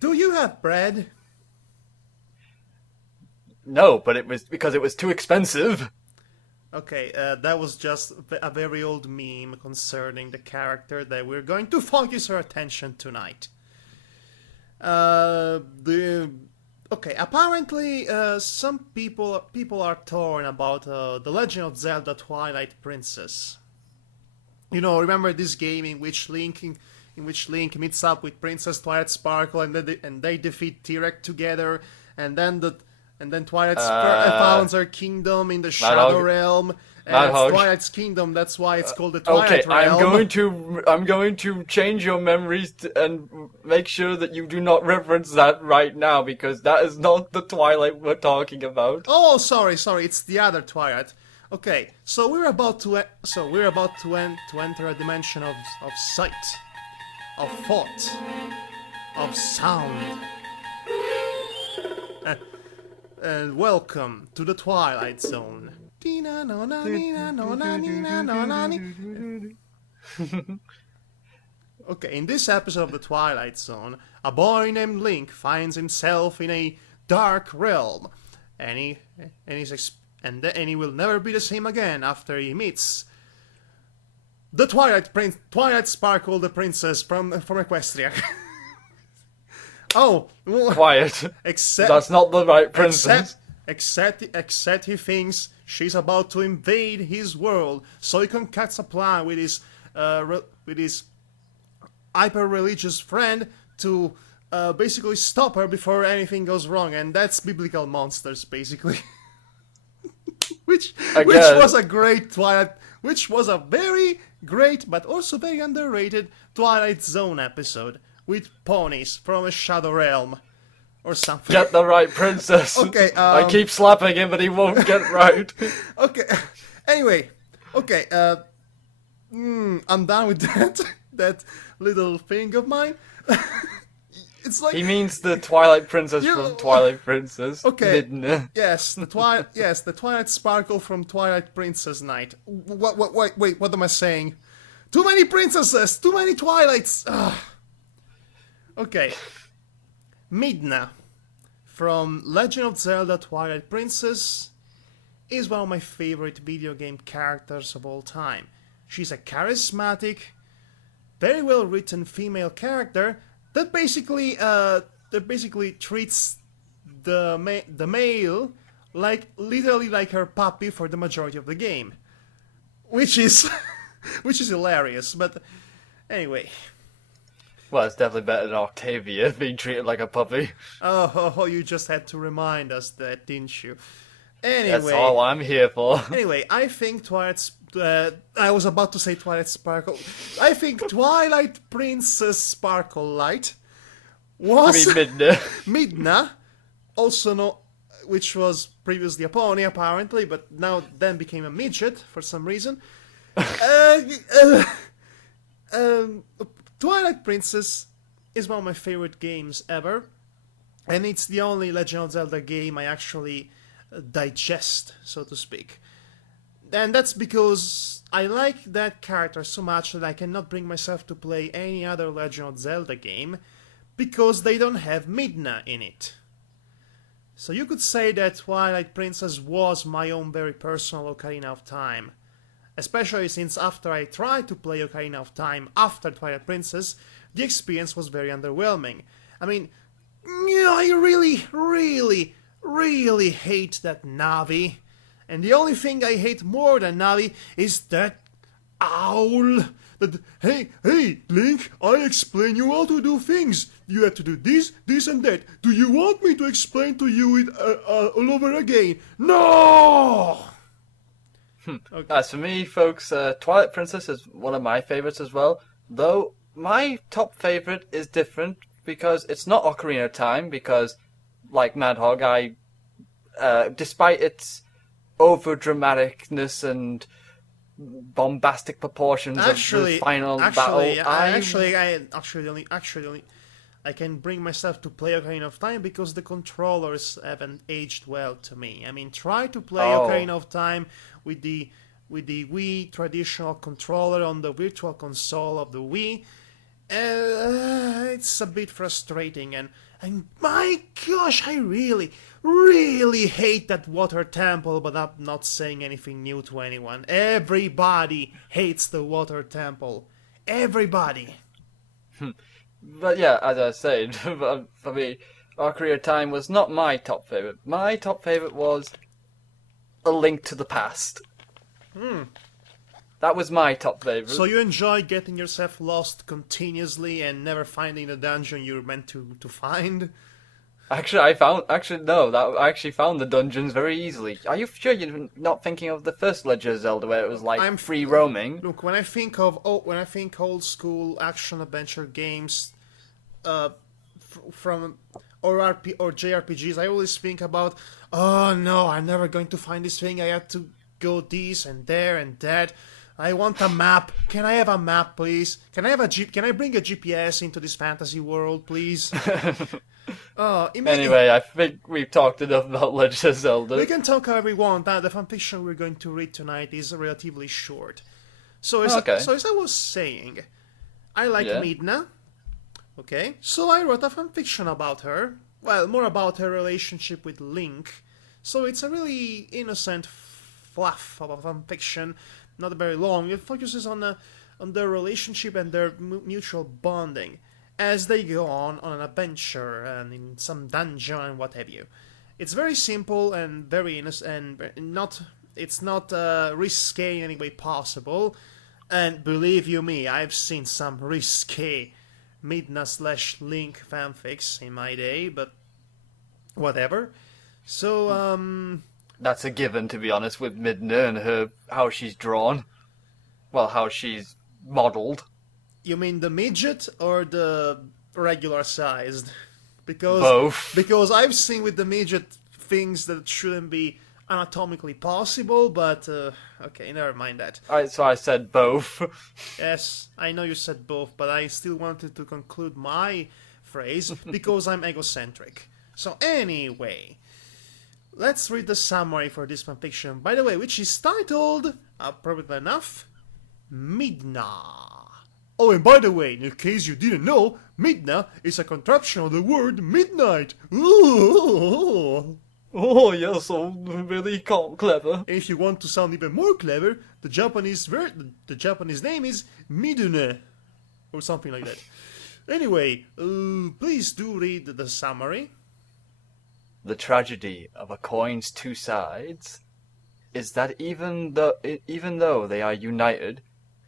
Do you have bread? No, but it was because it was too expensive. Okay, that was just a very old meme concerning the character that we're going to focus our attention tonight. The Okay, apparently, some people are torn about the Legend of Zelda: Twilight Princess. You know, remember this game in which Link meets up with Princess Twilight Sparkle, and they defeat T-Rex together, and then Twilight Uh, founds her kingdom in the Shadow Madhog, Realm, and it's Madhog. Twilight's kingdom. That's why it's called the Okay, Twilight Realm. I'm going to change your memories and make sure that you do not reference that right now because that is not the Twilight we're talking about. Oh, sorry, it's the other Twilight. Okay, so to enter a dimension of sight, of thought, of sound. And welcome to the Twilight Zone. Okay, in this episode of the Twilight Zone, a boy named Link finds himself in a dark realm, and he will never be the same again after he meets the Twilight Sparkle, the princess from Equestria. Oh, Quiet. except That's not the right princess. except he thinks she's about to invade his world, so he concocts a plan with his hyper-religious friend to basically stop her before anything goes wrong, and that's biblical monsters, basically. Which Again, was a great Twilight, which was a very great but also very underrated Twilight Zone episode with ponies from a Shadow Realm or something. get the right princess. Okay, I keep slapping him, but he won't get it right. Okay. Anyway, okay. I'm done with that little thing of mine. It's like He means the Twilight Princess You- from Twilight Princess. Okay. Midna. the Twilight Sparkle from Twilight Princess Night. Wait, what am I saying? Too many princesses, too many Twilights. Ugh. Okay. Midna from Legend of Zelda: Twilight Princess is one of my favorite video game characters of all time. She's a charismatic, very well written female character that basically treats the male like literally like her puppy for the majority of the game, which is which is hilarious. But anyway, Well, it's definitely better than Octavia being treated like a puppy. you just had to remind us that, didn't you? That's Anyway, all I'm here for. Anyway, I think I was about to say Twilight Sparkle. I think Twilight Princess Sparkle Light I was mean, Midna. Midna, also no, which was previously a pony apparently, but now then became a midget for some reason. uh, uh, um, Twilight Princess is one of my favorite games ever, and it's the only Legend of Zelda game I actually digest, so to speak. And that's because I like that character so much that I cannot bring myself to play any other Legend of Zelda game because they don't have Midna in it. So you could say that Twilight Princess was my own very personal Ocarina of Time. Especially since after I tried to play Ocarina of Time after Twilight Princess, the experience was very underwhelming. I mean, I really hate that Navi. And the only thing I hate more than Navi is that owl. That, hey, Link, I explain you how to do things. You have to do this, this and that. Do you want me to explain to you it all over again? No! Okay. As for me, folks, Twilight Princess is one of my favorites as well. Though my top favorite is different because it's not Ocarina of Time. Because, like Madhog, despite its over dramaticness and bombastic proportions of the final battle, I can bring myself to play Ocarina of Time because the controllers haven't aged well to me. I mean, try to play Ocarina of Time with the Wii traditional controller on the virtual console of the Wii. It's a bit frustrating, and And my gosh, I really, really hate that water temple, but I'm not saying anything new to anyone. Everybody hates the water temple. Everybody. But yeah, as I said, for me, Ocarina of Time was not my top favorite. My top favorite was A Link to the Past. That was my top favorite. So you enjoy getting yourself lost continuously and never finding the dungeon you're meant to find? Actually, I actually found the dungeons very easily. Are you sure you're not thinking of the first Legend of Zelda where it was like free roaming? Look, when I think old school action adventure games, from or JRPGs, I always think about, oh no, I'm never going to find this thing. I have to go this and there and that. I want a map. Can I have a map, please? Can I bring a GPS into this fantasy world, please? Anyway, I think we've talked enough about Legend of Zelda. We can talk however we want. The fanfiction we're going to read tonight is relatively short. So as I was saying, I like Midna. Okay, so I wrote a fanfiction about her. Well, more about her relationship with Link. So it's a really innocent fluff of a fanfiction, not very long. It focuses on their relationship and their mutual bonding as they go on an adventure and in some dungeon and what have you. It's very simple and very innocent, and it's not risque in any way possible. And believe you me, I've seen some risque Midna/Link fanfics in my day, but whatever. So, That's a given, to be honest, with Midna and how she's drawn. Well, how she's modelled. You mean the midget or the regular sized? Because both. Because I've seen with the midget things that shouldn't be anatomically possible, but okay, never mind that. So I said both. Yes, I know you said both, but I still wanted to conclude my phrase because I'm egocentric. So anyway, let's read the summary for this fanfiction, by the way, which is titled, appropriately enough, Midna. Oh, and by the way, in case you didn't know, Midna is a contraction of the word midnight. Ooh. Oh, you're so really clever. If you want to sound even more clever, the Japanese name is Midna, or something like that. Anyway, please do read the summary. The tragedy of a coin's two sides is that even though they are united,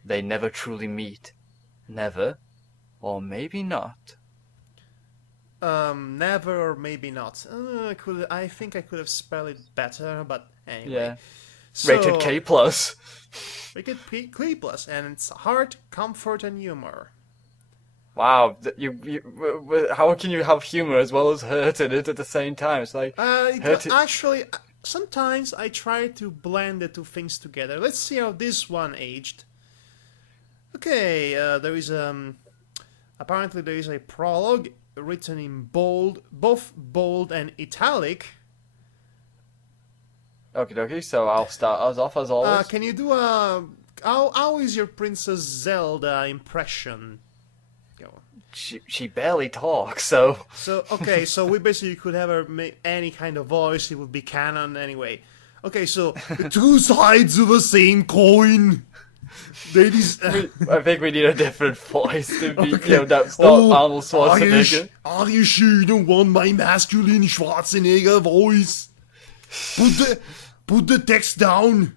they never truly meet. Never, or maybe not. Never or maybe not. I think I could have spelled it better, but anyway. Yeah. So, Rated K+. Rated K+, and it's heart, comfort, and humor. Wow, how can you have humor as well as hurt in it at the same time? It's like actually, sometimes I try to blend the two things together. Let's see how this one aged. Okay, apparently there is a prologue written in bold, both bold and italic. Okie dokie, so I'll start us off as always. Can you do how is your Princess Zelda impression? She barely talks, so... So, okay, so we basically could have her make any kind of voice, it would be canon anyway. Okay, so, the two sides of the same coin. I think we need a different voice to be, that's not Arnold Schwarzenegger. Are you sure you don't want my masculine Schwarzenegger voice? Put the text down.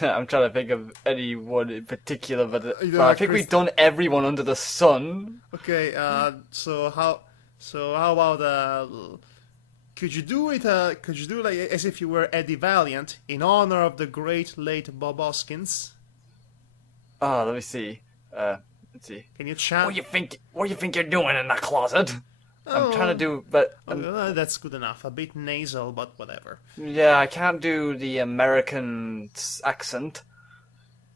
I'm trying to think of anyone in particular, but I think we've done everyone under the sun. Okay, so how about could you do it like as if you were Eddie Valiant in honor of the great late Bob Hoskins? Let me see. Let's see. Can you chant? What you think you're doing in the closet? I'm trying to do, but that's good enough. A bit nasal, but whatever. Yeah, I can't do the American accent,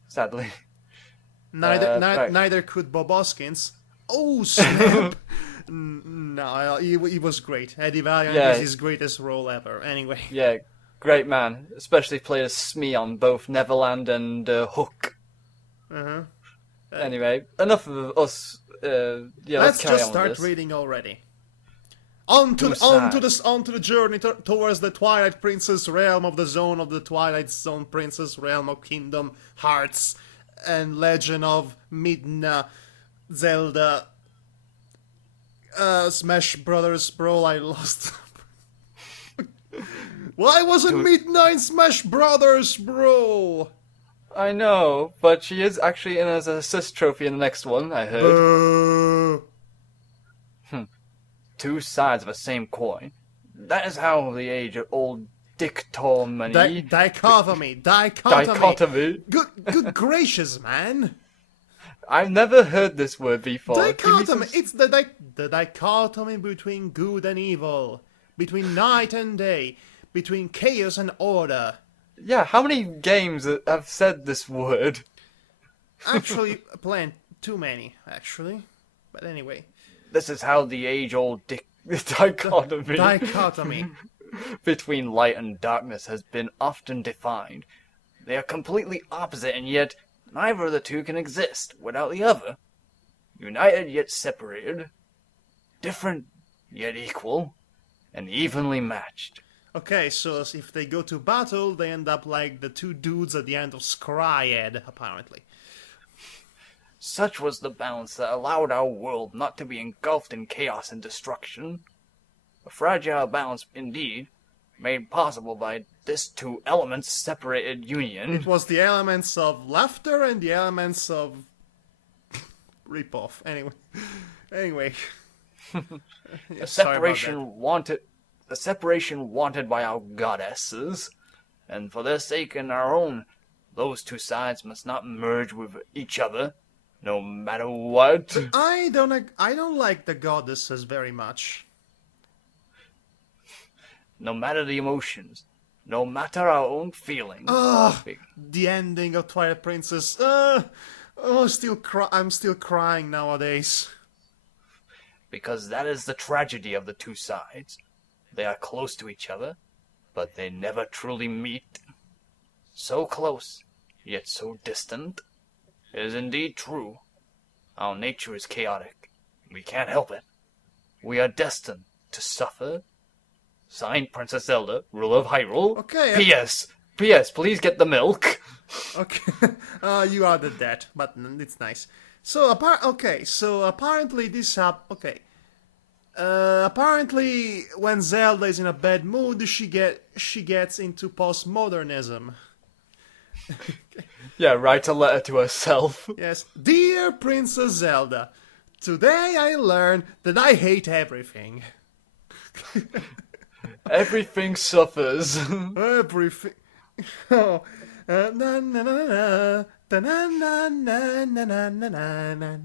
sadly. Neither could Bob Hoskins. Oh snap! No, he was great. Eddie Valiant is his greatest role ever. Anyway. Yeah, great man. Especially played as Smee on both Neverland and Hook. Anyway, enough of us. Let's just start reading already. onto Two onto the journey towards the Twilight Princess realm of the zone of the Twilight Zone Princess realm of Kingdom Hearts and Legend of Midna, Zelda, Smash Brothers, bro. I lost. Why wasn't Midna in Smash Brothers, bro? I know, but she is actually in as an assist trophy in the next one, I heard. Two sides of the same coin. That is how the age-old dichotomy... Dichotomy. Dichotomy. Good gracious, man. I've never heard this word before. Dichotomy. It's the dichotomy between good and evil, between night and day, between chaos and order. Yeah, how many games have said this word? Actually, plenty. Too many, actually. But anyway. This is how the age-old dichotomy between light and darkness has been often defined. They are completely opposite, and yet neither of the two can exist without the other. United yet separated. Different yet equal. And evenly matched. Okay, so if they go to battle, they end up like the two dudes at the end of Scryed, apparently. Such was the balance that allowed our world not to be engulfed in chaos and destruction. A fragile balance, indeed, made possible by this two elements' separated union. It was the elements of laughter and the elements of rip-off. Anyway. Yeah, the separation wanted by our goddesses, and for their sake and our own, those two sides must not merge with each other, no matter what. But I don't like the goddesses very much. No matter the emotions, no matter our own feelings. The ending of Twilight Princess. I'm still crying nowadays. Because that is the tragedy of the two sides. They are close to each other, but they never truly meet. So close, yet so distant. It is indeed true. Our nature is chaotic. We can't help it. We are destined to suffer. Signed, Princess Zelda, ruler of Hyrule. Okay. P.S. Please get the milk. Okay. You are the dead, but it's nice. So apparently this happened. Apparently when Zelda is in a bad mood, she gets into postmodernism. Yeah, write a letter to herself. Yes. Dear Princess Zelda, today I learned that I hate everything. Everything suffers. Everything. Oh. Na na na na na na na na na na.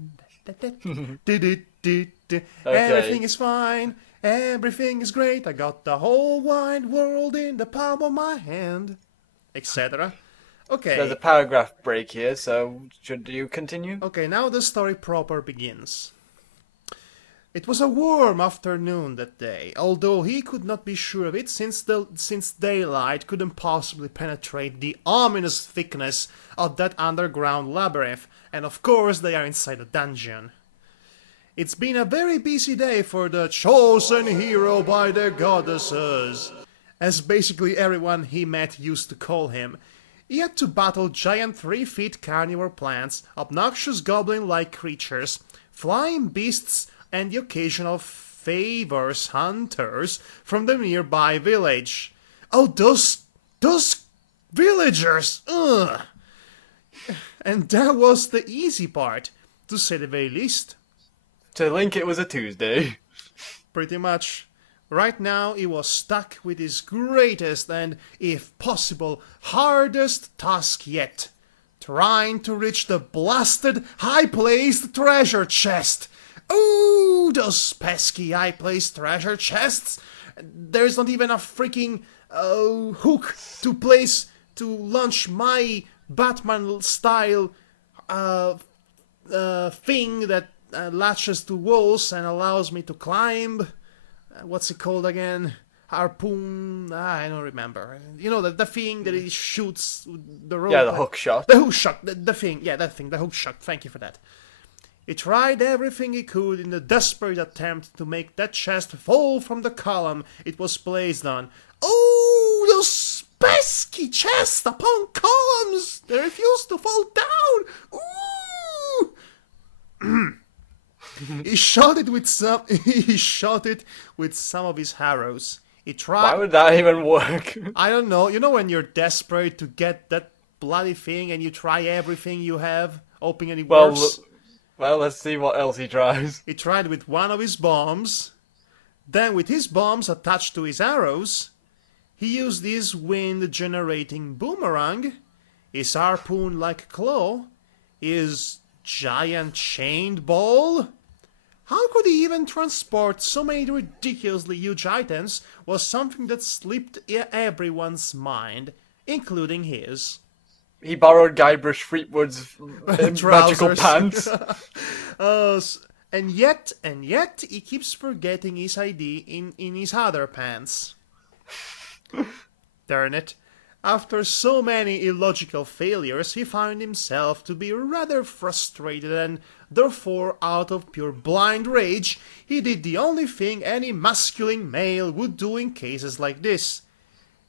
Everything is fine. Everything is great. I got the whole wide world in the palm of my hand, etc. Okay. There's a paragraph break here, so should you continue? Okay, now the story proper begins. It was a warm afternoon that day, although he could not be sure of it since daylight couldn't possibly penetrate the ominous thickness of that underground labyrinth, and of course they are inside a dungeon. It's been a very busy day for the chosen hero by the goddesses, as basically everyone he met used to call him. He had to battle giant 3-foot carnivore plants, obnoxious goblin-like creatures, flying beasts, and the occasional favors hunters from the nearby village. Oh, those villagers! Ugh! And that was the easy part, to say the very least. To Link, it was a Tuesday. Pretty much. Right now, he was stuck with his greatest and, if possible, hardest task yet. Trying to reach the blasted, high-placed treasure chest. Oh, those pesky high-placed treasure chests. There's not even a freaking hook to launch my Batman-style thing that latches to walls and allows me to climb. What's it called again? Harpoon? I don't remember. You know, the thing that he shoots the rope. Yeah, the hook shot. The hook shot. The thing. Yeah, that thing. The hook shot. Thank you for that. He tried everything he could in a desperate attempt to make that chest fall from the column it was placed on. Oh, those pesky chests upon columns! They refuse to fall down! Ooh! He shot it with some. He shot it with some of his arrows. He tried. Why would that even work? I don't know. You know when you're desperate to get that bloody thing and you try everything you have, hoping it works? Well, let's see what else he tries. He tried with one of his bombs. Then with his bombs attached to his arrows, he used his wind-generating boomerang, his harpoon-like claw, his giant chained ball. How could he even transport so many ridiculously huge items was something that slipped everyone's mind, including his. He borrowed Guybrush Threepwood's magical pants. And yet, he keeps forgetting his ID in his other pants. Darn it. After so many illogical failures, he found himself to be rather frustrated and, therefore, out of pure blind rage, he did the only thing any masculine male would do in cases like this.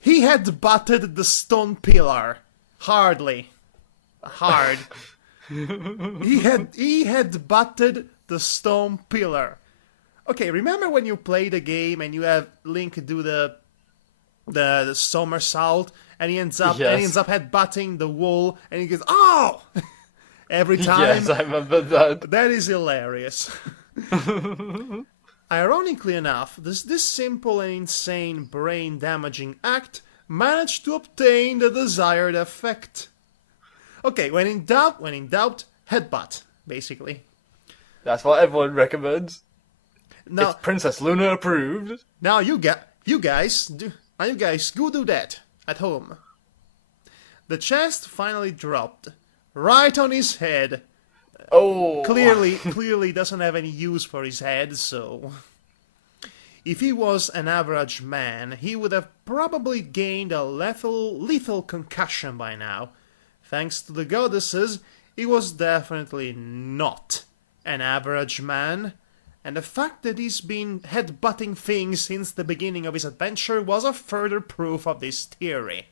He had butted the stone pillar. Hard. He had butted the stone pillar. Okay, remember when you play the game and you have Link do the somersault and he ends up headbutting the wall and he goes, "Oh!" every time. Yes, I remember that. That is hilarious. Ironically enough, this simple and insane brain-damaging act managed to obtain the desired effect. Okay, when in doubt, headbutt, basically. That's what everyone recommends. Now, it's Princess Luna approved. Now you guys go do that at home. The chest finally dropped right on his head. Oh, Clearly doesn't have any use for his head, so if he was an average man, he would have probably gained a lethal concussion by now. Thanks to the goddesses, he was definitely not an average man, and the fact that he's been headbutting things since the beginning of his adventure was a further proof of this theory.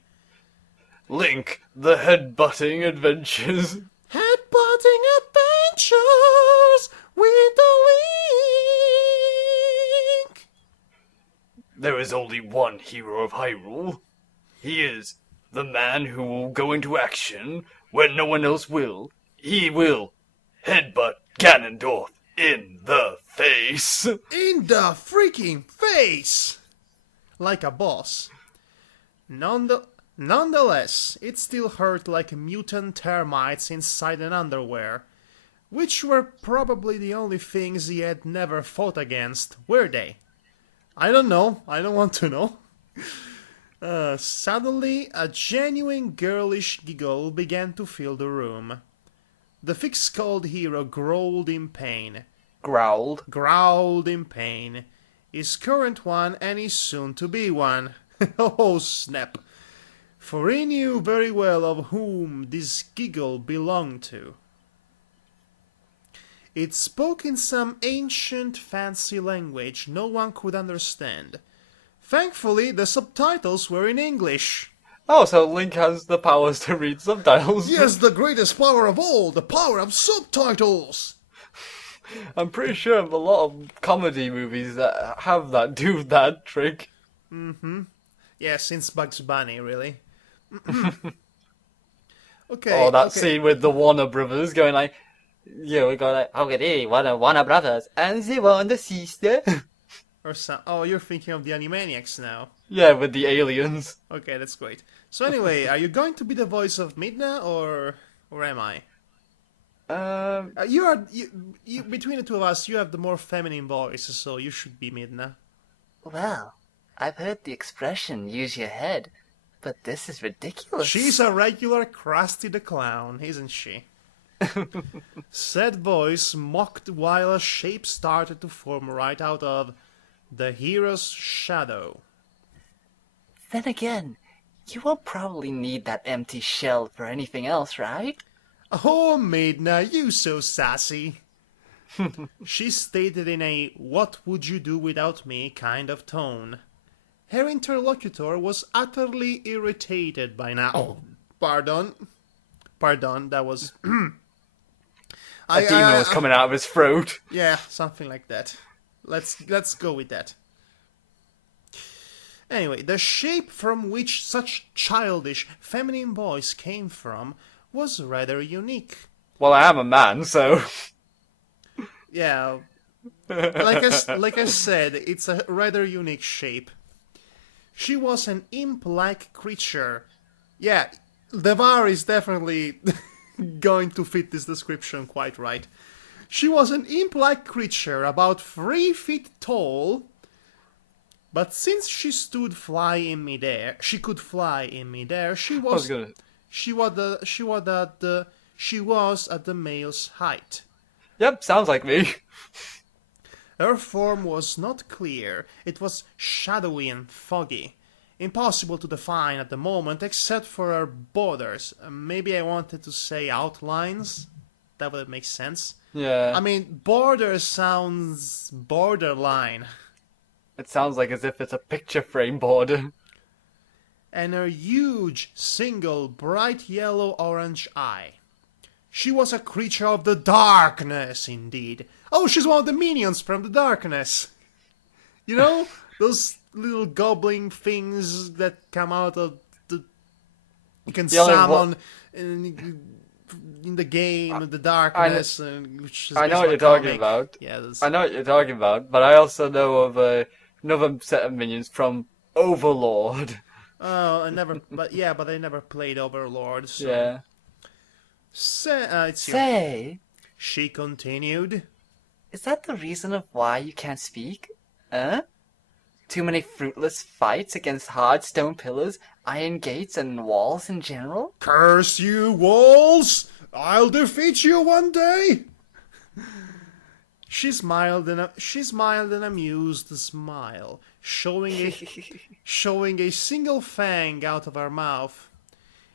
Link, the headbutting adventures. Headbutting adventures with the Link! There is only one hero of Hyrule. He is the man who will go into action when no one else will. He will headbutt Ganondorf in the face. In the freaking face! Like a boss. Nonetheless, it still hurt like mutant termites inside an underwear, which were probably the only things he had never fought against, were they? I don't know. I don't want to know. Suddenly, a genuine girlish giggle began to fill the room. The thick-skulled hero growled in pain. Growled in pain. His current one and his soon-to-be one. Oh, snap. For he knew very well of whom this giggle belonged to. It spoke in some ancient fancy language no one could understand. Thankfully, the subtitles were in English. Oh, so Link has the powers to read subtitles. Yes, the greatest power of all, the power of subtitles. I'm pretty sure of a lot of comedy movies that have that, do that trick. Mm-hmm. Yeah, since Bugs Bunny, really. Okay. Oh, that scene with the Warner Brothers going like, yeah, we go like, okay, Warner Brothers, and the Warner sister. Or some. Oh, you're thinking of the Animaniacs now. Yeah, with the aliens. Okay, that's great. So anyway, are you going to be the voice of Midna, or am I? You between the two of us, you have the more feminine voice, so you should be Midna. Well, I've heard the expression, use your head, but this is ridiculous. She's a regular Krusty the Clown, isn't she? Said voice mocked while a shape started to form right out of the hero's shadow. Then again, you won't probably need that empty shell for anything else, right? Oh, Midna, you so sassy. She stated in a "what would you do without me" kind of tone. Her interlocutor was utterly irritated by now. Oh, pardon. Pardon, that was... A demon was coming out of his throat. Yeah, something like that. Let's go with that. Anyway, the shape from which such childish, feminine voice came from was rather unique. Well, I am a man, so... Yeah, like I said, it's a rather unique shape. She was an imp-like creature. Yeah, Devar is definitely going to fit this description quite right. She was an imp-like creature, about 3 feet tall, but since she stood she could fly in midair, she was at the male's height. Yep, sounds like me. Her form was not clear, it was shadowy and foggy. Impossible to define at the moment, except for her borders. Maybe I wanted to say outlines. That would make sense. Yeah. I mean, border sounds borderline. It sounds like as if it's a picture frame border. And her huge, single, bright yellow-orange eye. She was a creature of the darkness, indeed. Oh, she's one of the minions from the darkness. You know, those little goblin things that come out of the... You can summon in the game, the darkness. I know what you're talking about. Yeah, I know what you're talking about, but I also know of another set of minions from Overlord. Oh, I never played Overlord. So. Yeah. Say, she continued. Is that the reason of why you can't speak? Too many fruitless fights against hard stone pillars, iron gates, and walls in general? Curse you, walls! I'll defeat you one day! She smiled an amused smile, showing a single fang out of her mouth.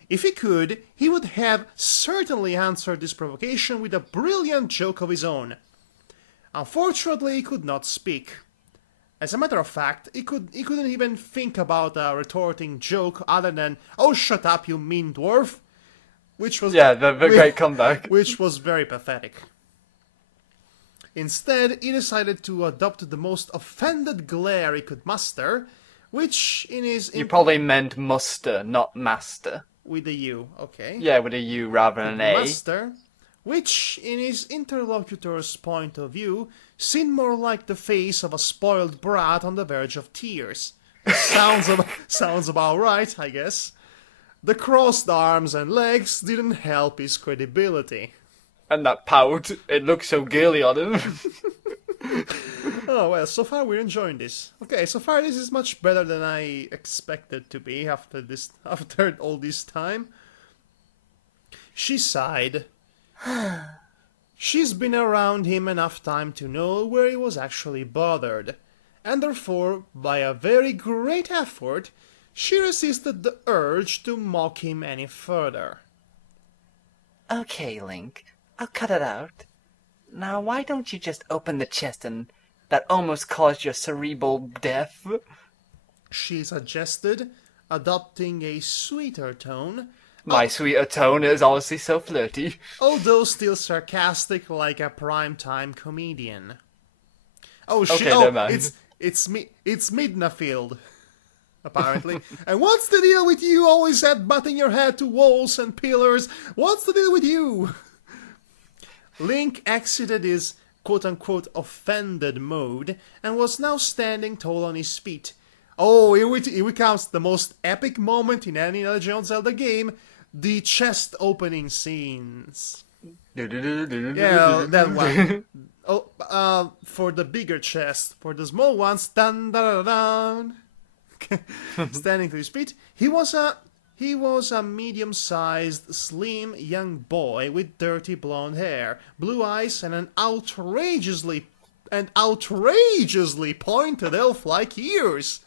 If he could, he would have certainly answered this provocation with a brilliant joke of his own. Unfortunately, he could not speak. As a matter of fact, he couldn't even think about a retorting joke other than, "Oh, shut up, you mean dwarf," which was the great comeback, which was very pathetic. Instead, he decided to adopt the most offended glare he could muster, which in his... You probably meant muster, not master. With a U, okay. Yeah, with a U rather than an A. Master, which, in his interlocutor's point of view, seemed more like the face of a spoiled brat on the verge of tears. Sounds about right, I guess. The crossed arms and legs didn't help his credibility. And that pout, it looked so girly on him. Oh, well, so far we're enjoying this. Okay, so far this is much better than I expected to be after all this time. She sighed. She's been around him enough time to know where he was actually bothered, and therefore, by a very great effort, she resisted the urge to mock him any further. Okay, Link, I'll cut it out. Now, why don't you just open the chest and that almost caused your cerebral death? She suggested, adopting a sweeter tone. My sweeter tone is honestly so flirty. Although still sarcastic like a primetime comedian. It's Midna Field, apparently. And what's the deal with you always butting your head to walls and pillars? What's the deal with you? Link exited his quote-unquote offended mode and was now standing tall on his feet. Oh, here comes the most epic moment in any Legend of Zelda game, the chest opening scenes. Yeah, that one. Oh, for the bigger chest, for the small ones, dun dun dun dun. Standing to his feet, he was a medium-sized, slim young boy with dirty blonde hair, blue eyes, and an outrageously pointed elf-like ears.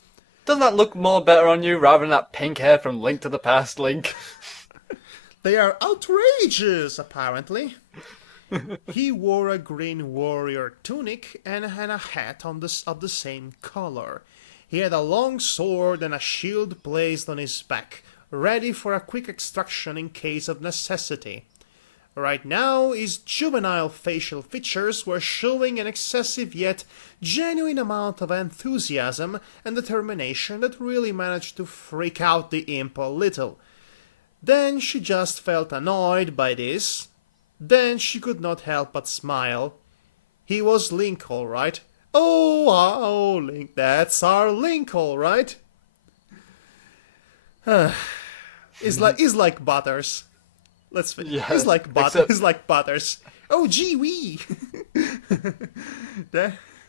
Doesn't that look more better on you rather than that pink hair from Link to the Past, Link? They are outrageous, apparently. He wore a green warrior tunic and had a hat of the same color. He had a long sword and a shield placed on his back, ready for a quick extraction in case of necessity. Right now, his juvenile facial features were showing an excessive yet genuine amount of enthusiasm and determination that really managed to freak out the imp a little. Then she just felt annoyed by this. Then she could not help but smile. He was Link, all right. Oh, Link, that's our Link, all right. He's like Butters. Let's finish. Yeah, He's like Butters. He's like Butters. Oh, gee wee.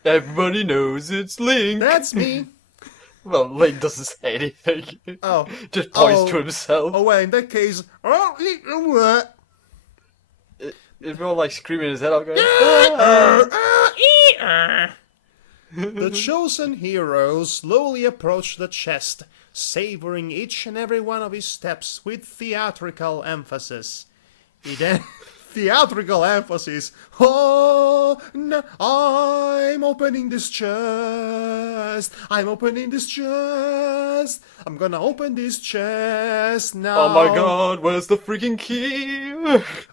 Everybody knows it's Link. That's me. Well, Link doesn't say anything. Oh. Just points to himself. Oh, well, in that case... Everyone like screaming his head off going... The chosen hero slowly approached the chest, savoring each and every one of his steps with theatrical emphasis. He then... theatrical emphasis. Oh, no, I'm opening this chest. I'm opening this chest. I'm gonna open this chest now. Oh my god, where's the freaking key?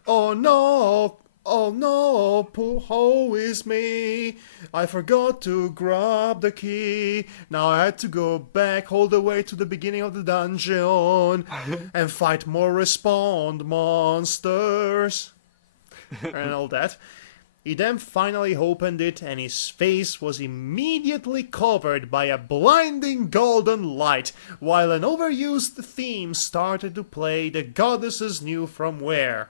Oh no. Oh no, woe is me. I forgot to grab the key. Now I had to go back all the way to the beginning of the dungeon and fight more respawned monsters. And all that. He then finally opened it, and his face was immediately covered by a blinding golden light, while an overused theme started to play The Goddesses Knew From Where.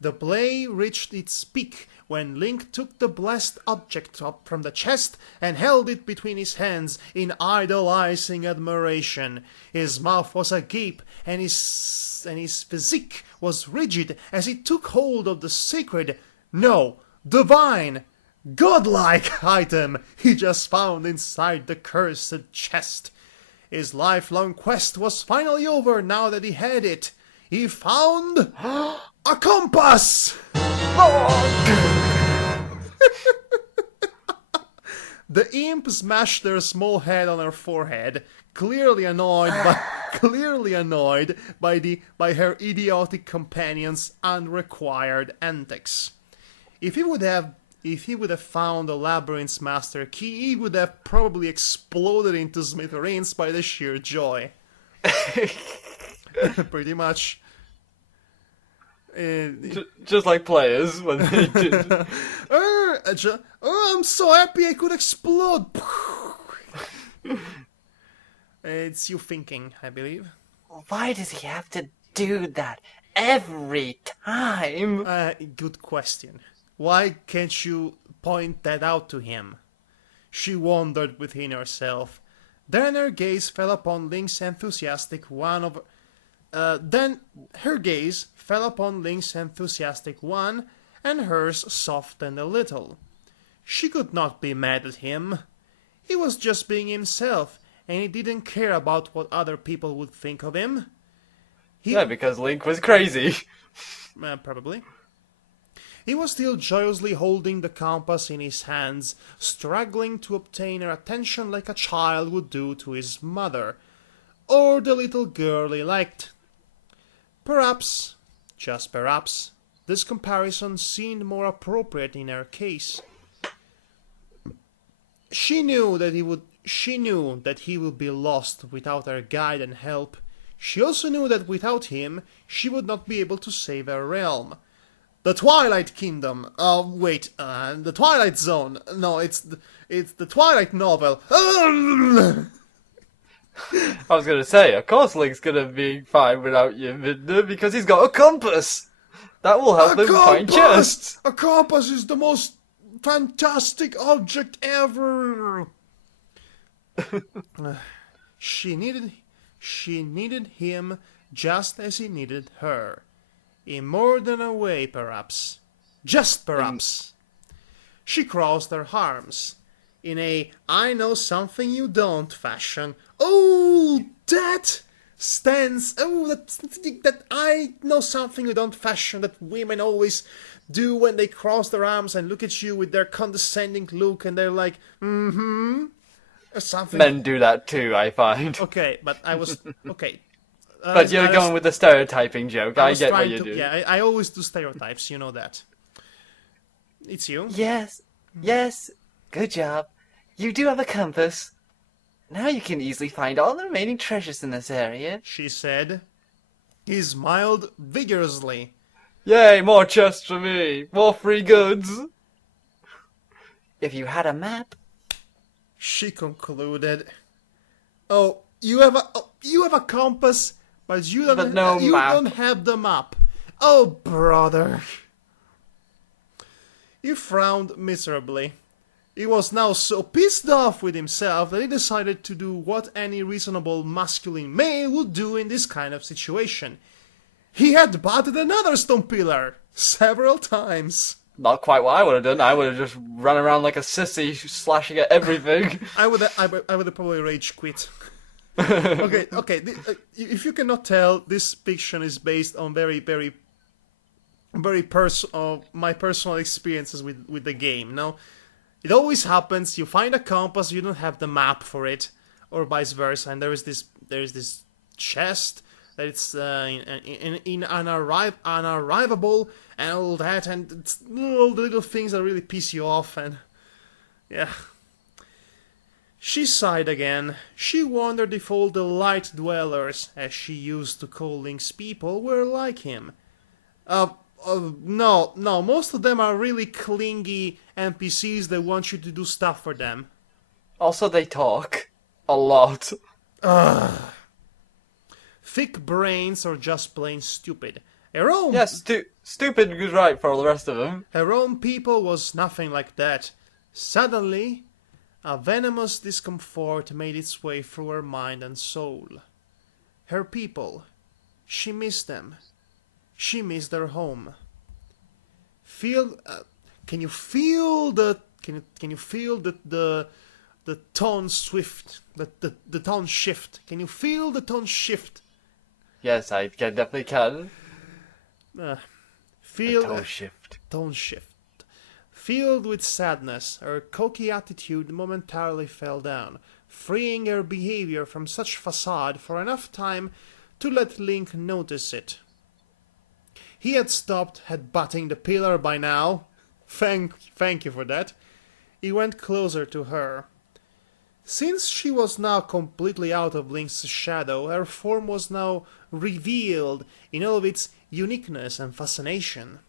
The play reached its peak when Link took the blessed object up from the chest and held it between his hands in idolizing admiration. His mouth was agape, and his physique was rigid as he took hold of the sacred, no, divine, godlike item he just found inside the cursed chest. His lifelong quest was finally over now that he had it. He found a compass! The imp smashed their small head on her forehead, clearly annoyed by her idiotic companion's unrequired antics. If he would have found the labyrinth's master key, he would have probably exploded into smithereens by the sheer joy. Pretty much. Just like players when they did. I'm so happy I could explode. It's you thinking, I believe. Why does he have to do that every time? Good question. Why can't you point that out to him? She wondered within herself. Then her gaze fell upon Link's enthusiastic one, and hers softened a little. She could not be mad at him. He was just being himself, and he didn't care about what other people would think of him. Yeah, because Link was crazy. Probably. He was still joyously holding the compass in his hands, struggling to obtain her attention like a child would do to his mother, or the little girl he liked. Perhaps, just perhaps, this comparison seemed more appropriate in her case. She knew that he would be lost without her guide and help. She also knew that without him, she would not be able to save her realm. The Twilight Kingdom. The Twilight Zone. No, it's the Twilight novel. I was gonna say, of course Link's gonna be fine without you, Midna, because he's got a compass. That will help him find chests. A compass is the most fantastic object ever. She needed him just as he needed her. In more than a way, perhaps. Just perhaps. She crossed her arms in a I know something you don't fashion. Oh, that stance. Oh, that I know something with old fashion that women always do when they cross their arms and look at you with their condescending look, and they're like, or something. Men do that too, I find. Okay, but I was okay. But you're going with the stereotyping joke. I was get what trying you to- do. Yeah, I always do stereotypes. You know that. It's you. Yes, yes, good job. You do have a compass. Now you can easily find all the remaining treasures in this area. She said. He smiled vigorously. Yay, more chests for me. More free goods. If you had a map, She concluded. Oh, you have a compass, but you don't But no you map. don't have the map. Oh, brother. He frowned miserably. He was now so pissed off with himself that he decided to do what any reasonable masculine male would do in this kind of situation. He had butted another stone pillar several times. Not quite what I would have done. I would have just run around like a sissy, slashing at everything. I would have probably rage quit. Okay. If you cannot tell, this fiction is based on very my personal experiences with the game. Now, it always happens. You find a compass, you don't have the map for it, or vice versa, and there is this chest that it's unarrivable and all that, and it's all the little things that really piss you off, and yeah. She sighed again. She wondered if all the light dwellers, as she used to call Link's people, were like him. No, most of them are really clingy NPCs that want you to do stuff for them. Also, they talk. A lot. Thick brains or just plain stupid. Her own, Yes, stupid is right for all the rest of them. her own people was nothing like that. Suddenly, a venomous discomfort made its way through her mind and soul. Her people. She missed them. She missed their home. Can you feel the tone shift? The tone shift. Can you feel the tone shift? Yes, I definitely can. Feel Tone shift. tone shift. Filled with sadness, her cocky attitude momentarily fell down, freeing her behavior from such facade for enough time to let Link notice it. He had stopped headbutting the pillar by now. Thank you for that. He went closer to her. Since she was now completely out of Link's shadow, her form was now revealed in all of its uniqueness and fascination.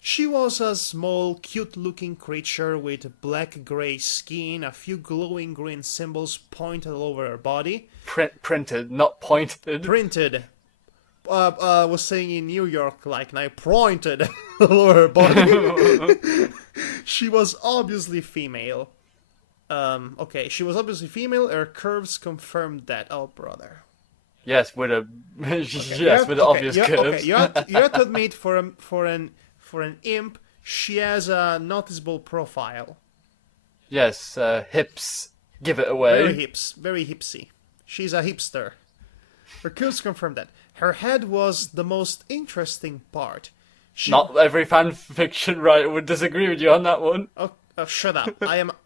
She was a small, cute-looking creature with black-gray skin, a few glowing green symbols pointed all over her body. Printed, not pointed. Printed. Was saying in New York, like, I pointed all over her body. She was obviously female. She was obviously female. Her curves confirmed that. Oh, brother. Yes, with a yes, with obvious curves. You have to admit, for an imp, she has a noticeable profile. Yes, hips give it away. Very hipsy. She's a hipster. Her curves confirmed that. Her head was the most interesting part. Not every fan fiction writer would disagree with you on that one. Shut up.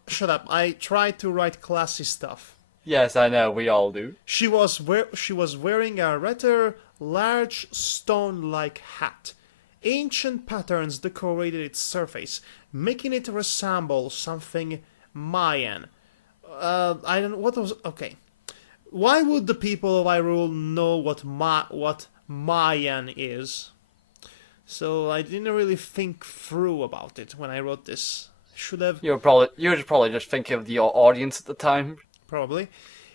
Shut up. I try to write classy stuff. Yes, I know, we all do. She was wearing a rather large stone-like hat. Ancient patterns decorated its surface, making it resemble something Mayan. I don't. What was okay? Why would the people of Hyrule know what Mayan is? So I didn't really think through about it when I wrote this. Should have. You were probably just thinking of your audience at the time. Probably.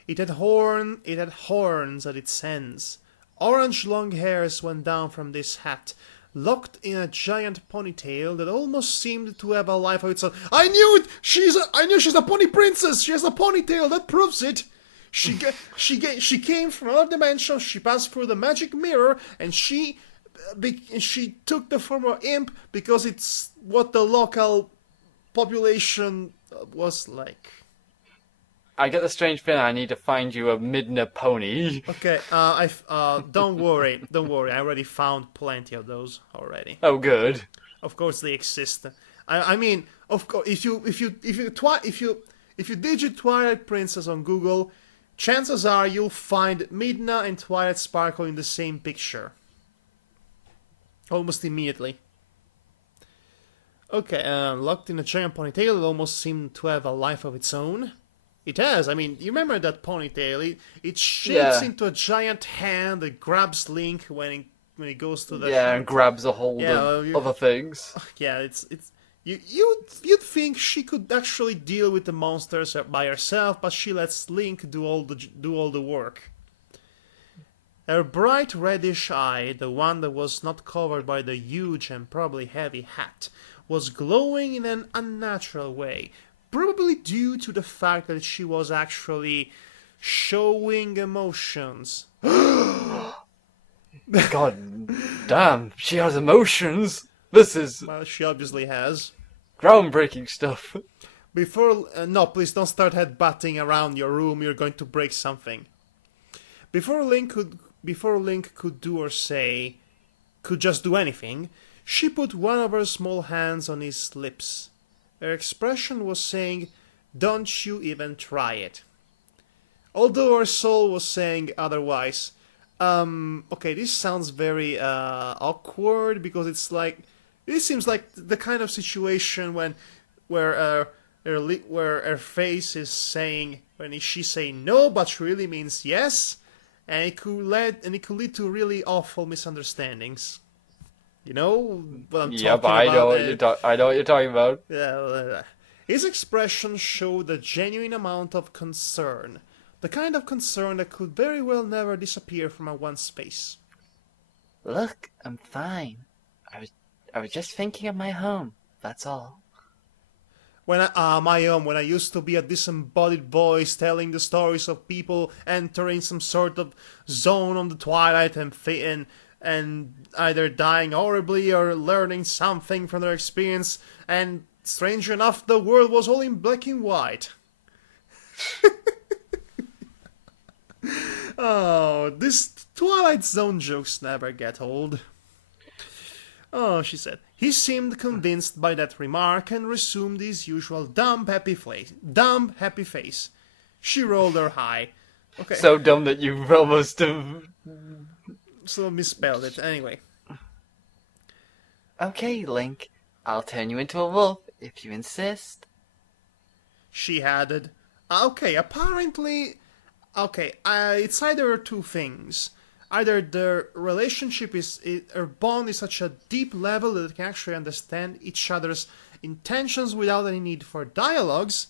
It had horns at its ends. Orange long hairs went down from this hat, locked in a giant ponytail that almost seemed to have a life of its own. I knew it! I knew she's a pony princess! She has a ponytail, that proves it! She came from another dimension, she passed through the magic mirror, and she took the form of imp because it's what the local population was like. I get the strange feeling I need to find you a Midna pony. Okay, don't worry, don't worry. I already found plenty of those already. Oh, good. Of course, they exist. I mean, of course, if you digit Twilight Princess on Google, chances are you'll find Midna and Twilight Sparkle in the same picture, almost immediately. Okay, locked in a giant ponytail, it almost seemed to have a life of its own. It has. I mean, you remember that ponytail? It shapes into a giant hand that grabs Link when it goes to the and grabs a hold of other things. Yeah, it's you'd think she could actually deal with the monsters by herself, but she lets Link do all the work. Her bright reddish eye, the one that was not covered by the huge and probably heavy hat, was glowing in an unnatural way, probably due to the fact that she was actually showing emotions. God damn, she has emotions. This is Well, she obviously has. groundbreaking stuff. No, please don't start headbutting around your room. You're going to break something. Before Link could do or say, could just do anything, she put one of her small hands on his lips. Her expression was saying, "Don't you even try it." Although her soul was saying otherwise. Okay, this sounds very awkward because it's like this seems like the kind of situation where her face is saying when she say no, but she really means yes, and it could lead to really awful misunderstandings. You know what I'm talking about? I know what you're talking about. His expression showed a genuine amount of concern. The kind of concern that could very well never disappear from one's face. Look, I'm fine. I was just thinking of my home. That's all. When I used to be a disembodied voice telling the stories of people entering some sort of zone on the Twilight and either dying horribly or learning something from their experience, and strange enough, the world was all in black and white. Oh, this Twilight Zone jokes never get old. Oh, she said. He seemed convinced by that remark and resumed his usual dumb, happy face. She rolled her eye. Okay. So dumb that you almost So misspelled it. Anyway. Okay, Link. I'll turn you into a wolf if you insist. She added. Okay, apparently... Okay, it's either two things. Either their relationship her bond is such a deep level that they can actually understand each other's intentions without any need for dialogues,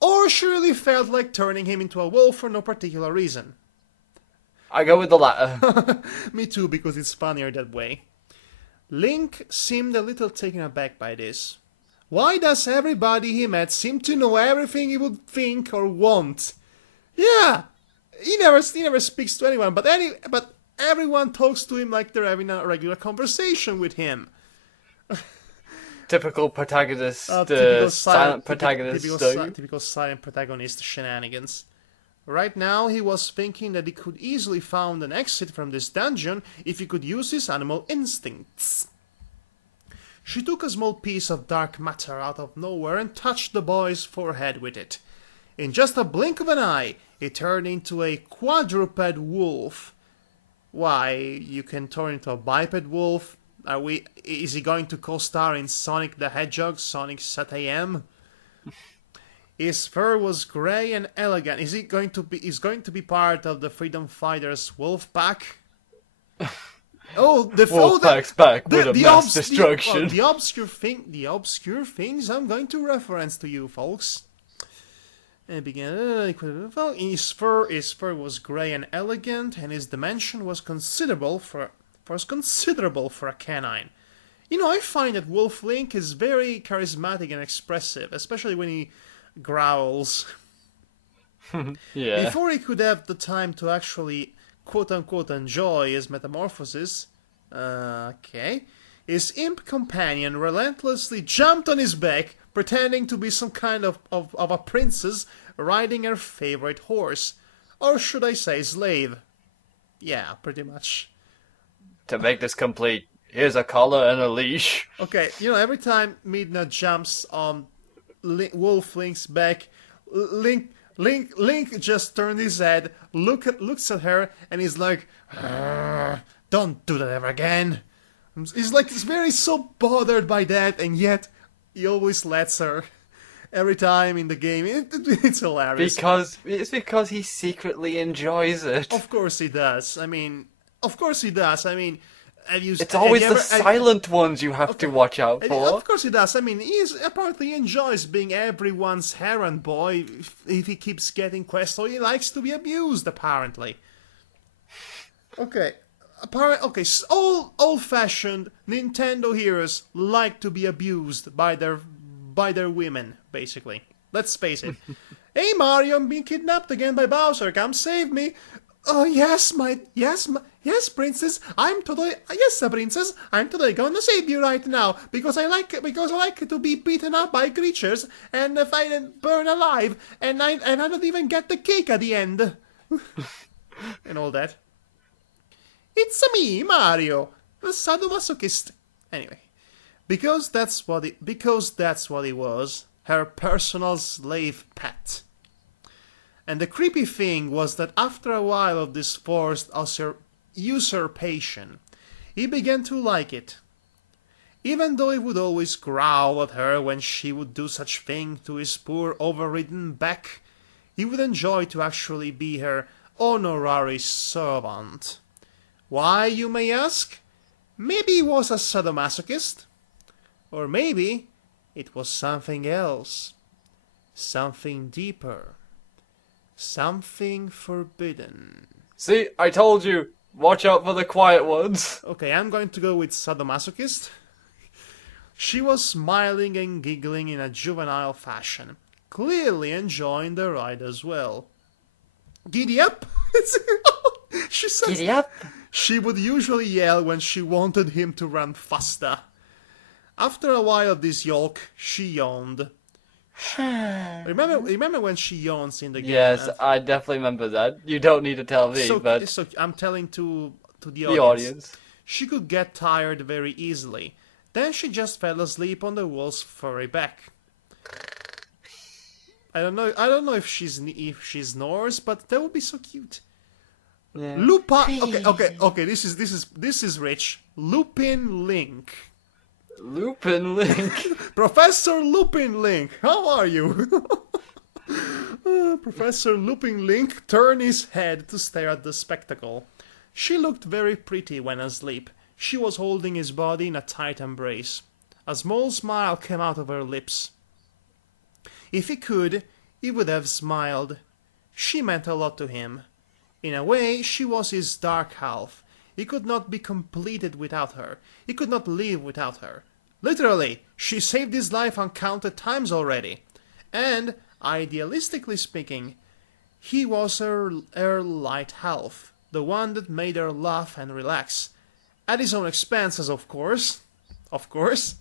or she really felt like turning him into a wolf for no particular reason. I go with the latter. Me too, because it's funnier that way. Link seemed a little taken aback by this. Why does everybody he met seem to know everything he would think or want? Yeah, he never speaks to anyone, but everyone talks to him like they're having a regular conversation with him. Typical protagonist, Typical silent protagonist. Typical silent protagonist shenanigans. Right now, he was thinking that he could easily find an exit from this dungeon if he could use his animal instincts. She took a small piece of dark matter out of nowhere and touched the boy's forehead with it. In just a blink of an eye, he turned into a quadruped wolf. Why, you can turn into a biped wolf? Is he going to co-star in Sonic the Hedgehog, Sonic SatAM? His fur was grey and elegant. Is going to be part of the Freedom Fighters Wolf Pack? Wolfpack's back with a mass destruction. The obscure things I'm going to reference to you, folks. And began. His fur was grey and elegant, and his dimension was considerable for a canine. You know, I find that Wolf Link is very charismatic and expressive, especially when he growls. Yeah. Before he could have the time to actually quote-unquote enjoy his metamorphosis, his imp companion relentlessly jumped on his back, pretending to be some kind of a princess, riding her favorite horse. Or should I say slave? Yeah, pretty much. To make this complete, here's a collar and a leash. Okay, every time Midna jumps on Wolf Link's back, Link just turned his head, looks at her, and he's like, "Don't do that ever again." He's very so bothered by that, and yet he always lets her. Every time in the game, it's hilarious. Because he secretly enjoys it. Of course he does. Of course he does. It's always the silent ones you have to watch out for. Of course he does. He enjoys being everyone's errand boy if he keeps getting quests, or he likes to be abused, apparently. Okay. All old-fashioned Nintendo heroes like to be abused by their women, basically. Let's face it. "Hey Mario, I'm being kidnapped again by Bowser. Come save me." "Oh yes, princess. Princess. I'm totally gonna save you right now because I like to be beaten up by creatures and burn alive, and I don't even get the cake at the end." And all that. "It's me, Mario, the sadomasochist." Anyway, because that's what he was, her personal slave pet. And the creepy thing was that after a while of this forced usurpation, he began to like it. Even though he would always growl at her when she would do such thing to his poor overridden back, he would enjoy to actually be her honorary servant. Why, you may ask? Maybe he was a sadomasochist. Or maybe it was something else. Something deeper. Something forbidden. See, I told you. Watch out for the quiet ones. Okay, I'm going to go with sadomasochist. She was smiling and giggling in a juvenile fashion, clearly enjoying the ride as well. "Giddy up!" She says. Giddy up! She would usually yell when she wanted him to run faster. After a while of this yolk, she yawned. Remember when she yawns in the game? Yes, I definitely remember that. You don't need to tell me, but So I'm telling to the the audience. audience. She could get tired very easily. Then she just fell asleep on the wolf's furry back. I don't know if she snores, but that would be so cute. Yeah. Okay. This is rich. Lupin Link. Lupin Link. Professor Lupin Link, how are you? Professor Lupin Link turned his head to stare at the spectacle. She looked very pretty when asleep. She was holding his body in a tight embrace. A small smile came out of her lips. If he could, he would have smiled. She meant a lot to him. In a way, she was his dark half. He could not be completed without her. He could not live without her. Literally, she saved his life uncounted times already. And, idealistically speaking, he was her light half, the one that made her laugh and relax. At his own expenses, of course. Of course.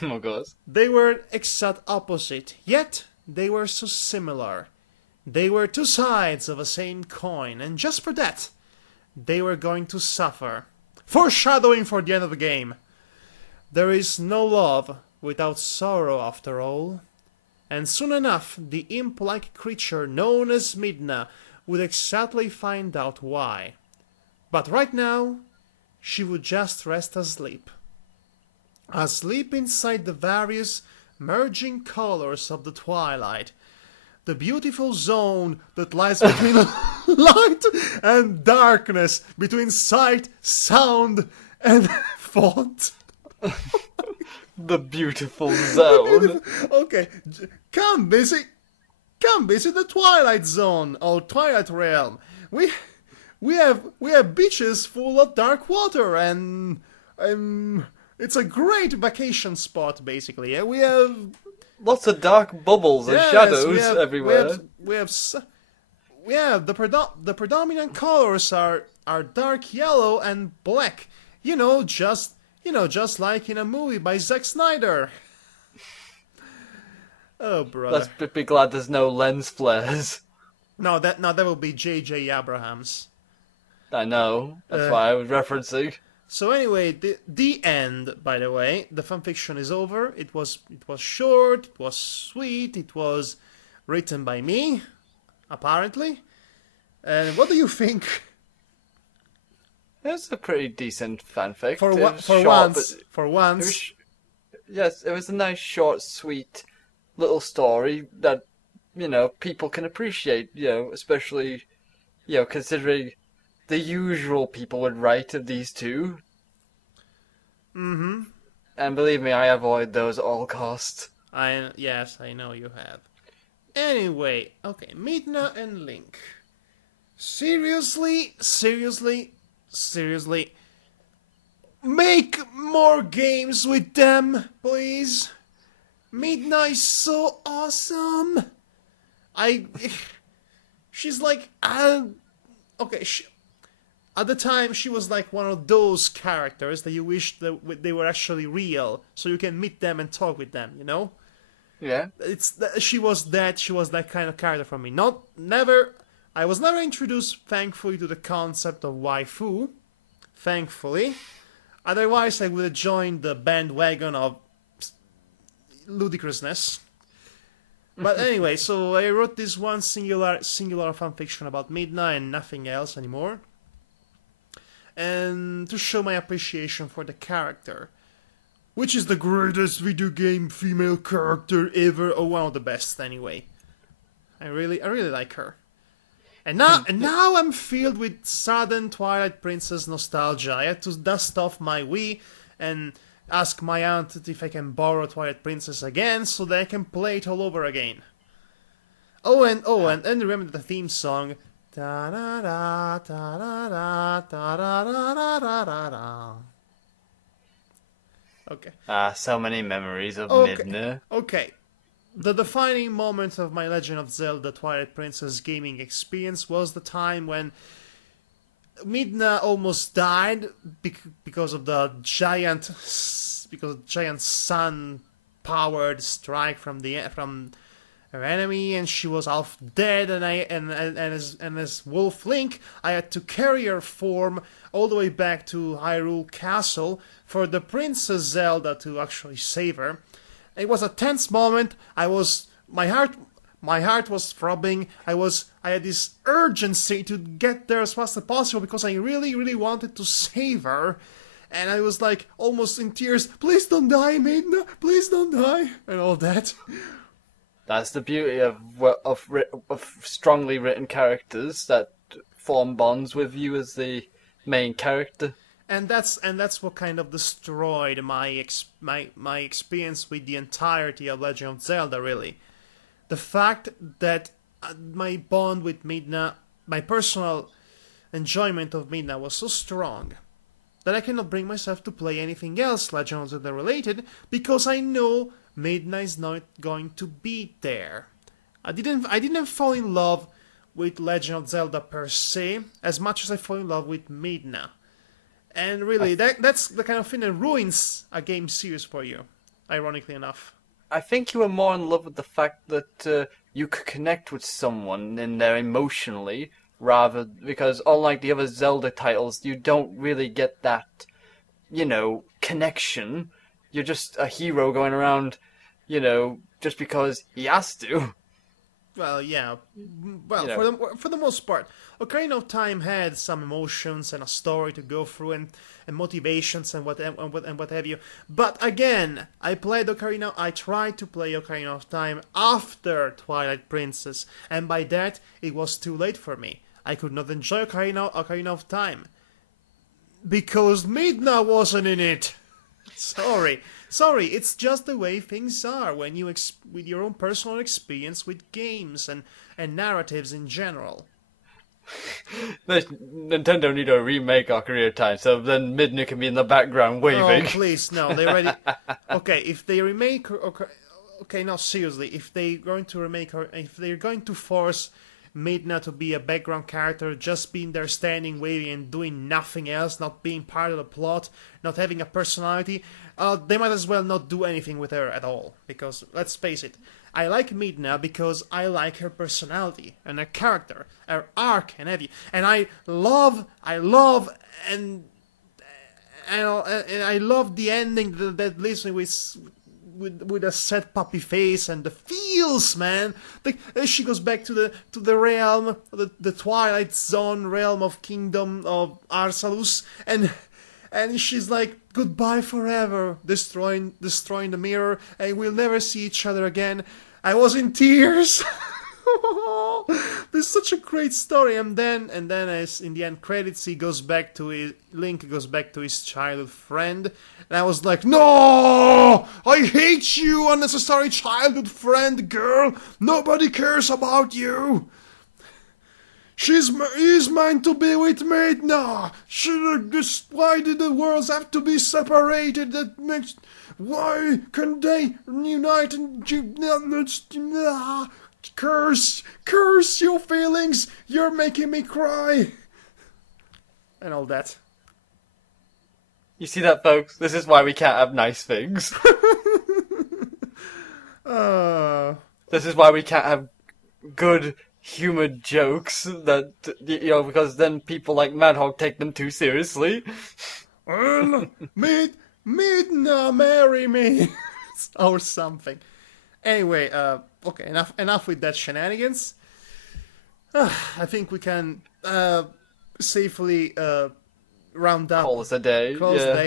Of course. They were exact opposite, yet they were so similar. They were two sides of a same coin, and just for that, they were going to suffer. Foreshadowing for the end of the game. There is no love without sorrow, after all. And soon enough, the imp-like creature known as Midna would exactly find out why. But right now, she would just rest asleep. Asleep inside the various merging colors of the twilight. The beautiful zone that lies between light and darkness, between sight, sound, and thought. The beautiful zone. Okay, come visit the Twilight Zone or Twilight Realm. We have beaches full of dark water and it's a great vacation spot basically. Yeah, we have Lots of dark bubbles and shadows everywhere. The predominant colors are dark yellow and black. Just like in a movie by Zack Snyder. Oh, brother. Let's be glad there's no lens flares. No, that will be J.J. Abrahams. I know. That's why I was referencing. So anyway, the end. By the way, the fanfiction is over. It was short. It was sweet. It was written by me, apparently. And what do you think? It's a pretty decent fanfic. For It was short, once, but for it once. was, yes, it was a nice, short, sweet little story that, people can appreciate, especially, considering the usual people would write of these two. Mm-hmm. And believe me, I avoid those at all costs. Yes, I know you have. Anyway, okay, Midna and Link. Seriously, make more games with them, please. Midna is so awesome. She's like, okay. At the time, she was like one of those characters that you wish that they were actually real, so you can meet them and talk with them. Yeah. She was that kind of character for me. I was never introduced, thankfully, to the concept of waifu. Thankfully. Otherwise, I would have joined the bandwagon of ludicrousness. But anyway, so I wrote this one singular fanfiction about Midna and nothing else anymore. And to show my appreciation for the character. Which is the greatest video game female character ever, or one of the best anyway. I really like her. And now I'm filled with sudden Twilight Princess nostalgia. I had to dust off my Wii and ask my aunt if I can borrow Twilight Princess again so that I can play it all over again. And remember the theme song. Da da da da da da da da da da da. Okay. So many memories of Midna. Okay. The defining moment of my Legend of Zelda Twilight Princess gaming experience was the time when Midna almost died because of the giant sun-powered strike from her enemy, and she was half dead. And as Wolf Link, I had to carry her form all the way back to Hyrule Castle for the Princess Zelda to actually save her. It was a tense moment. My heart was throbbing. I had this urgency to get there as fast as possible because I really, really wanted to save her. And I was like almost in tears. Please don't die, Midna. Please don't die, and all that. That's the beauty of strongly written characters that form bonds with you as the main character. And that's what kind of destroyed my experience with the entirety of Legend of Zelda, really. The fact that my bond with Midna, my personal enjoyment of Midna was so strong that I cannot bring myself to play anything else Legend of Zelda related because I know Midna is not going to be there. I didn't fall in love with Legend of Zelda per se as much as I fall in love with Midna. And really, that's the kind of thing that ruins a game series for you, ironically enough. I think you were more in love with the fact that you could connect with someone in there emotionally, because unlike the other Zelda titles, you don't really get that, connection. You're just a hero going around, just because he has to. Well, yeah. Well, for the most part, Ocarina of Time had some emotions and a story to go through and motivations and what have you. But again, I tried to play Ocarina of Time after Twilight Princess, and by that it was too late for me. I could not enjoy Ocarina of Time because Midna wasn't in it. Sorry, it's just the way things are when you with your own personal experience with games and narratives in general. Nintendo need to remake Ocarina of Time, so then Midna can be in the background waving. Oh, please, no, they already... Okay, if they remake... Okay, no, seriously, if they're going to force Midna to be a background character, just being there standing, waving, and doing nothing else, not being part of the plot, not having a personality, they might as well not do anything with her at all. Because, let's face it, I like Midna because I like her personality and her character, her arc and everything. And I love, and I love the ending that leaves me with a sad puppy face and the feels, man. She goes back to the realm, the Twilight Zone realm of Kingdom of Arsalus, and she's like, goodbye forever, destroying the mirror, and we'll never see each other again. I was in tears. This is such a great story, and then as in the end credits, Link goes back to his childhood friend, and I was like, no, I hate you, unnecessary childhood friend, girl. Nobody cares about you. He's meant to be with Midna. Why did the worlds have to be separated? Why can they unite and curse your feelings? You're making me cry, and all that. You see that, folks? This is why we can't have nice things. This is why we can't have good humored jokes that, because then people like Madhog take them too seriously. Midna, marry me, or something. Anyway, okay, enough with that shenanigans. I think we can safely round up. Call us a day.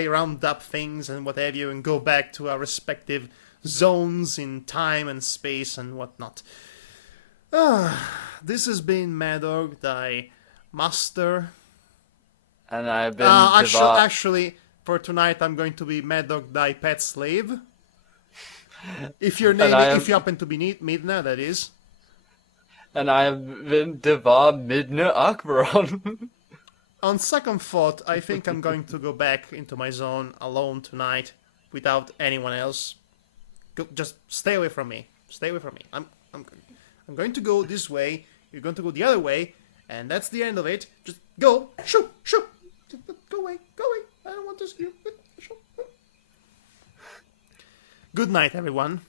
Round up things and what have you, and go back to our respective zones in time and space and whatnot. This has been Madhog, thy master. And I've been actually, for tonight, I'm going to be Madhog, thy pet slave. If you happen to be Midna, that is. And I have been Deva Midna Akbaron. On second thought, I think I'm going to go back into my zone alone tonight, without anyone else. Just stay away from me. Stay away from me. I'm going to go this way. You're going to go the other way, and that's the end of it. Just go. Shoo. Go away. I don't want to see you. Good night, everyone.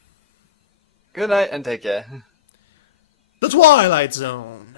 Good night and take care. The Twilight Zone.